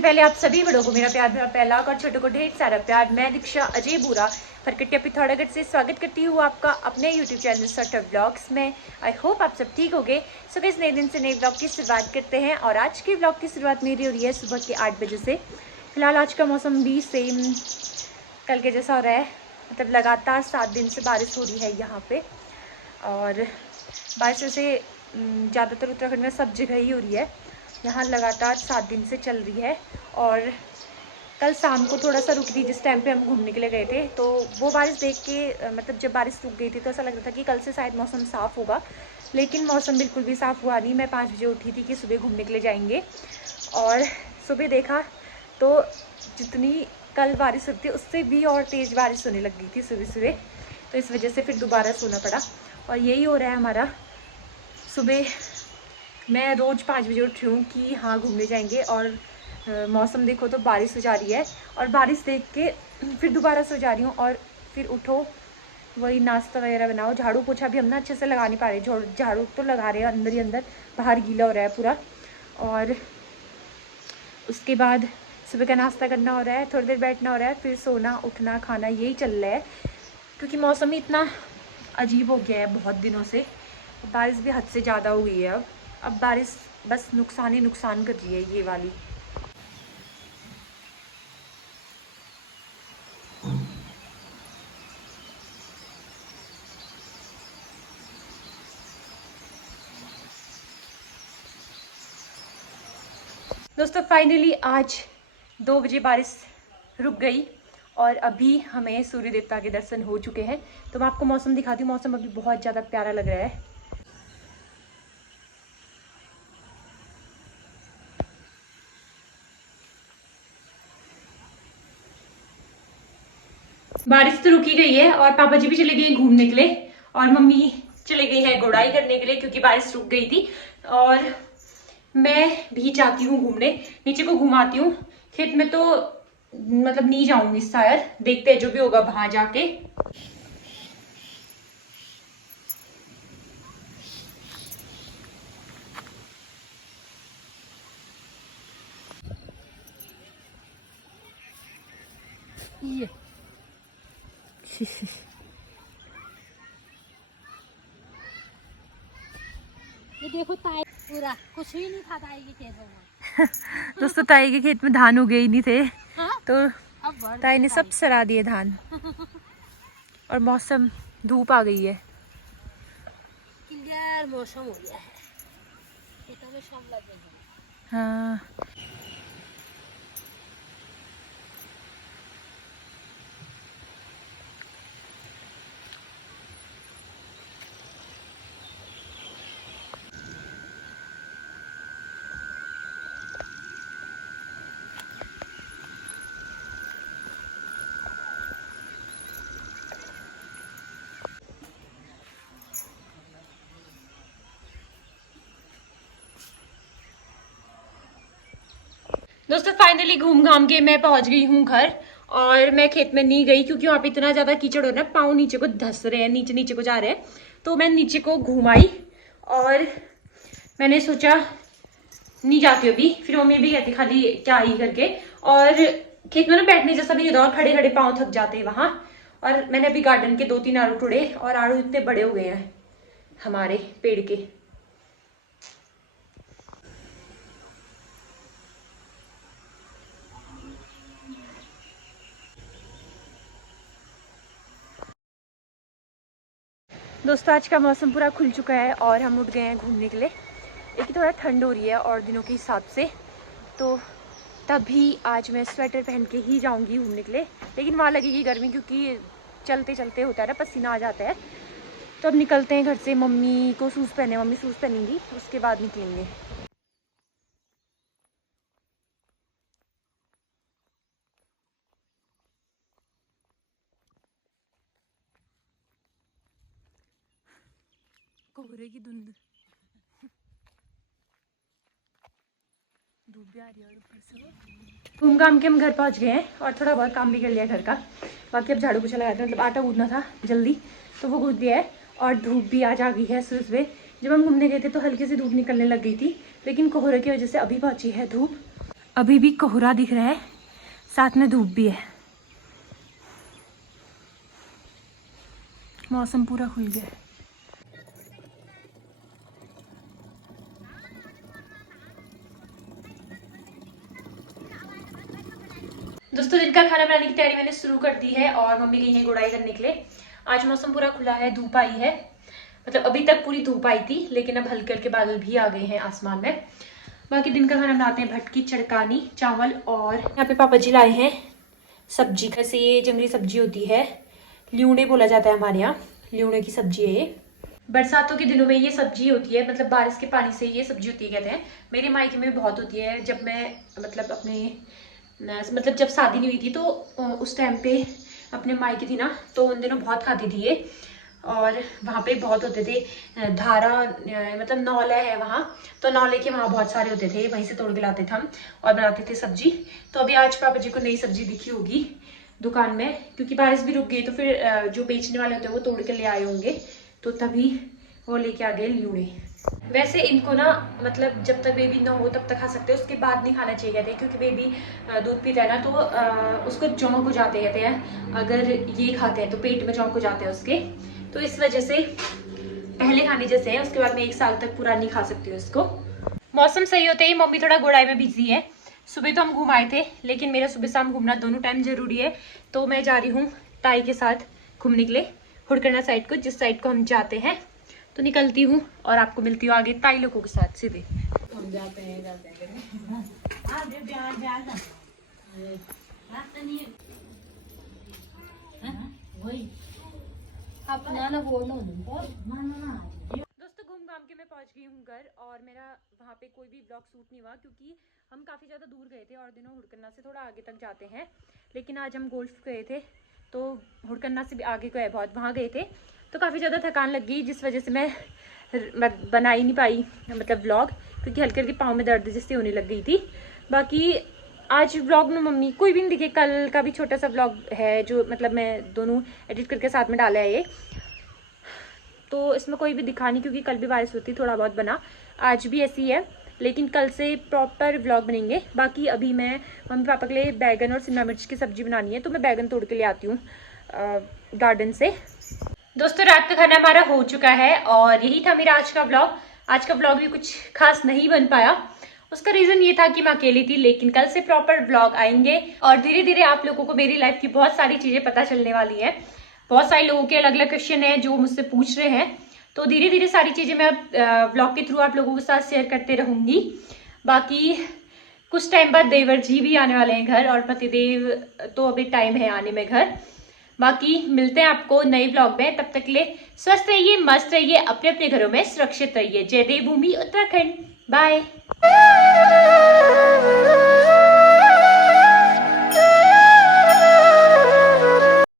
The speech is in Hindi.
सबसे पहले आप सभी बड़ों को मेरा प्यार भरा पहला और छोटों को ढेर सारा प्यार। मैं दीक्षा अजय बूरा फरकटिया पिथौरागढ़ से स्वागत करती हूँ आपका अपने यूट्यूब चैनल सटर ब्लॉग्स में। आई होप आप सब ठीक होंगे। सो इस नए दिन से नए ब्लॉग की शुरुआत करते हैं और आज के ब्लॉग की शुरुआत मेरी हो रही है सुबह के 8 बजे से। फिलहाल आज का मौसम भी सेम कल के जैसा हो रहा है, मतलब लगातार 7 दिन से बारिश हो रही है यहाँ पे। और बारिश से ज़्यादातर उत्तराखंड में सब जगह ही हो रही है, यहाँ लगातार 7 दिन से चल रही है। और कल शाम को थोड़ा सा रुक थी, जिस टाइम पे हम घूमने के लिए गए थे, तो वो बारिश देख के मतलब जब बारिश रुक गई थी तो ऐसा लग रहा था कि कल से शायद मौसम साफ़ होगा, लेकिन मौसम बिल्कुल भी साफ़ हुआ नहीं। मैं 5 बजे उठी थी कि सुबह घूमने के लिए जाएंगे और सुबह देखा तो जितनी कल बारिश हुई थी उससे भी और तेज़ बारिश होने लग गई थी सुबह सुबह। तो इस वजह से फिर दोबारा सोना पड़ा और यही हो रहा है हमारा। सुबह मैं रोज़ 5 बजे उठ रही हूँ कि हाँ घूमने जाएंगे और मौसम देखो तो बारिश हो जा रही है और बारिश देख के फिर दोबारा सो जा रही हूँ और फिर उठो वही नाश्ता वगैरह बनाओ। झाड़ू पोछा भी हम ना अच्छे से लगा नहीं पा रहे, झाड़ू तो लगा रहे हैं अंदर ही अंदर, बाहर गीला हो रहा है पूरा। और उसके बाद सुबह का नाश्ता करना हो रहा है, थोड़ी देर बैठना हो रहा है, फिर सोना उठना खाना यही चल रहा है, क्योंकि मौसम ही इतना अजीब हो गया है बहुत दिनों से। बारिश भी हद से ज़्यादा हो गई है। अब बारिश बस नुकसान ही नुकसान कर रही है ये वाली। दोस्तों फाइनली आज 2 बजे बारिश रुक गई और अभी हमें सूर्य देवता के दर्शन हो चुके हैं। तो मैं आपको मौसम दिखाती हूँ। मौसम अभी बहुत ज़्यादा प्यारा लग रहा है। बारिश तो रुकी गई है और पापा जी भी चले गए घूमने के लिए और मम्मी चली गई है गुड़ाई करने के लिए, क्योंकि बारिश रुक गई थी। और मैं भी जाती हूँ घूमने, नीचे को घुमाती हूँ। खेत में तो मतलब नहीं जाऊंगी शायद, देखते हैं जो भी होगा वहां जाके। ये ये देखो ताई पूरा कुछ भी नहीं था ताई के खेत में। दोस्तों ताई के खेत में धान उगे ही नहीं थे। हाँ? तो अब ताई ने सब सड़ा दिए धान और मौसम धूप आ गई है। क्लियर मौसम हो गया है, खेतों में सब लगे हैं। हाँ दोस्तों फाइनली घूम घाम के मैं पहुंच गई हूँ घर। और मैं खेत में नहीं गई क्योंकि वहां पे इतना ज्यादा कीचड़ हो रहा है, पाँव नीचे को धंस रहे हैं, नीचे नीचे को जा रहे हैं। तो मैं नीचे को घूम आई और मैंने सोचा नहीं जाती अभी। फिर मम्मी भी कहती खाली क्या ही करके। और खेत में ना बैठने जैसा भी नहीं होता और खड़े खड़े पाँव थक जाते हैं वहां। और मैंने अभी गार्डन के 2-3 आड़ू तोड़े और आड़ू इतने बड़े हो गए हैं हमारे पेड़ के। दोस्तों आज का मौसम पूरा खुल चुका है और हम उठ गए हैं घूमने के लिए। लेकिन थोड़ा ठंड हो रही है और दिनों के हिसाब से, तो तभी आज मैं स्वेटर पहन के ही जाऊंगी घूमने के लिए। लेकिन वहाँ लगेगी गर्मी, क्योंकि चलते चलते होता है ना, पसीना आ जाता है। तो अब निकलते हैं घर से। मम्मी को शूज़ पहने, मम्मी शूज़ पहनेंगी, उसके बाद निकलेंगे। कोहरे की धुंध, धूप भी आ रही है और ऊपर से घूम घाम के हम घर पहुंच गए हैं और थोड़ा बहुत काम भी कर लिया घर का। बाकी अब झाड़ू पोछा लगाते हैं, मतलब आटा गूंदना था जल्दी तो वो गूंद दिया है। और धूप भी आज आ गई है सुबह सुबह। जब हम घूमने गए थे तो हल्की सी धूप निकलने लग गई थी, लेकिन कोहरे की वजह से अभी पहुंची है धूप। अभी भी कोहरा दिख रहा है, साथ में धूप भी है। मौसम पूरा खुल गया है। दोस्तों दिन का खाना बनाने की तैयारी मैंने शुरू कर दी है और मम्मी गई है गुड़ाई करने के लिए। आज मौसम पूरा खुला है, धूप आई है, मतलब अभी तक पूरी धूप आई थी लेकिन अब हल्के हल्के बादल भी आ गए हैं आसमान में। बाकी दिन का खाना बनाते हैं भटकी चड़कानी चावल, और यहाँ पे पापा जी लाए हैं सब्जी। कैसे ये जंगली सब्जी होती है, ल्यूणे बोला जाता है हमारे यहाँ, ल्यूणे की सब्जी है ये। बरसातों के दिनों में ये सब्जी होती है, मतलब बारिश के पानी से ये सब्जी होती है कहते हैं। मेरे मायके में बहुत होती है। जब मैं मतलब मतलब जब शादी नहीं हुई थी तो उस टाइम पे अपने मायके थी ना, तो उन दिनों बहुत खाती थी ये, और वहाँ पे बहुत होते थे। धारा मतलब नौला है वहाँ, तो नौले के वहाँ बहुत सारे होते थे, वहीं से तोड़ के लाते थे हम और बनाते थे सब्जी। तो अभी आज पापा जी को नई सब्जी दिखी होगी दुकान में, क्योंकि बारिश भी रुक गई तो फिर जो बेचने वाले होते हैं वो तोड़ के ले आए होंगे, तो तभी वो लेके आ गए ल्यूणे। वैसे इनको ना मतलब जब तक बेबी ना हो तब तक खा सकते हैं, उसके बाद नहीं खाना चाहिए कहते हैं, क्योंकि बेबी दूध पीता है ना तो उसको जोंक हो जाते कहते हैं। अगर ये खाते हैं तो पेट में जोंक हो जाते हैं उसके, तो इस वजह से पहले खाने जैसे है, उसके बाद में 1 साल तक पूरा नहीं खा सकती हूँ इसको। मौसम सही होते ही मम्मी थोड़ा गुड़ाई में बिजी है। सुबह तो हम घूम आए थे, लेकिन मेरा सुबह शाम घूमना दोनों टाइम जरूरी है, तो मैं जा रही हूँ ताई के साथ घूमने के लिए हुड़कना साइड को, जिस साइड को हम जाते हैं। तो निकलती हूँ और आपको मिलती हूँ आगे ताई लोगों के साथ सीधे। हम जाते हैं दोस्तों घूम घाम के मैं पहुंच गई हूँ घर, और मेरा वहाँ पे कोई भी ब्लॉग शूट नहीं हुआ, क्योंकि हम काफ़ी ज़्यादा दूर गए थे और दिनों हुड़कन्ना से थोड़ा आगे तक जाते हैं। लेकिन आज हम गोल्फ गए थे, तो हुड़कन्ना से भी आगे गए बहुत, वहाँ गए थे, तो काफ़ी ज़्यादा थकान लग गई, जिस वजह से मैं बना ही नहीं पाई मतलब व्लॉग, क्योंकि हल्के हल्के पाँव में दर्द जिससे होने लग गई थी। बाकी आज व्लॉग में मम्मी कोई भी नहीं दिखे। कल का भी छोटा सा व्लॉग है जो मतलब मैं दोनों एडिट करके साथ में डाला है ये, तो इसमें कोई भी दिखा नहीं, क्योंकि कल भी बारिश होती थोड़ा बहुत बना, आज भी ऐसी है, लेकिन कल से प्रॉपर व्लॉग बनेंगे। बाकी अभी मैं मम्मी पापा के लिए बैगन और शिमला मिर्च की सब्जी बनानी है, तो मैं बैगन तोड़ के ले आती हूँ गार्डन से। दोस्तों रात का खाना हमारा हो चुका है और यही था मेरा आज का व्लॉग। आज का व्लॉग भी कुछ खास नहीं बन पाया, उसका रीज़न ये था कि मैं अकेली थी, लेकिन कल से प्रॉपर व्लॉग आएंगे और धीरे धीरे आप लोगों को मेरी लाइफ की बहुत सारी चीज़ें पता चलने वाली हैं। बहुत सारे लोगों के अलग अलग क्वेश्चन हैं जो मुझसे पूछ रहे हैं, तो धीरे धीरे सारी चीज़ें मैं व्लॉग के थ्रू आप लोगों के साथ शेयर करते रहूँगी। बाकी कुछ टाइम बाद देवर जी भी आने वाले हैं घर, और पतिदेव तो अभी टाइम है आने में घर। बाकी मिलते हैं आपको नए व्लॉग में, तब तक के लिए स्वस्थ रहिए, मस्त रहिए, अपने अपने घरों में सुरक्षित रहिए। जय देवभूमि उत्तराखंड, बाय।